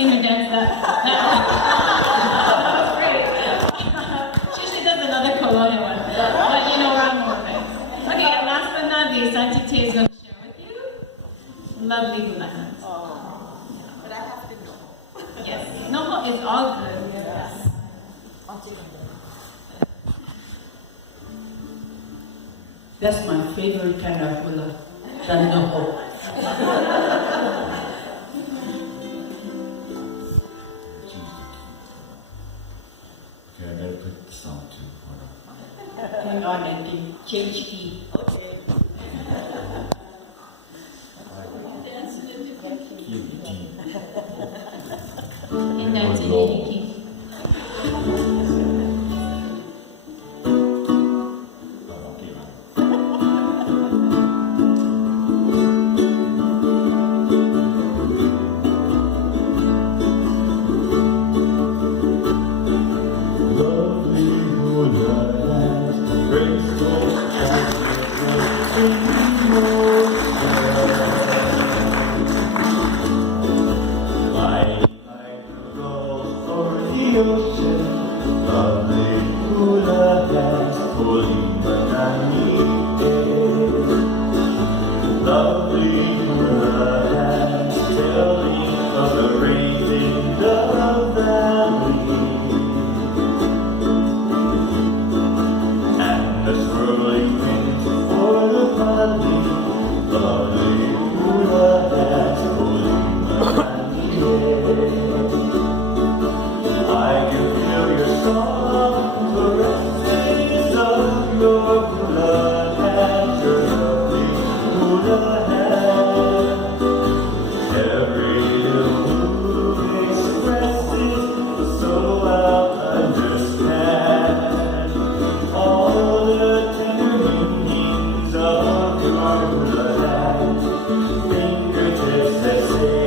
seen her dance that. That was great. She usually does another Colonial one, but you know where I'm going with it. Okay, and last but not least, Auntie Tay is going to share with you lovely hula hands. But I have to know. Yes, no, it's all good. Yes. That's my favorite kind of hula, the noho. Okay, I gotta put the sound too. Hold on. Hang on, Auntie. Change key. Okay. Key, key. And that's Low. it, Nikki. Oh, okay, man. Lovely hula hands, graceful Flying like the gulls o'er the ocean, lovely hula hands, pulling mananite. Lovely hula hands, telling of the rains in the valley. And the swirling winds for the valley, lovely hula hands, pulling I can feel your soft caresses of your hula hands, your lovely hula hands. Every little move expresses, so I'll understand all the tender meanings of your hula hands. Fingertips that say,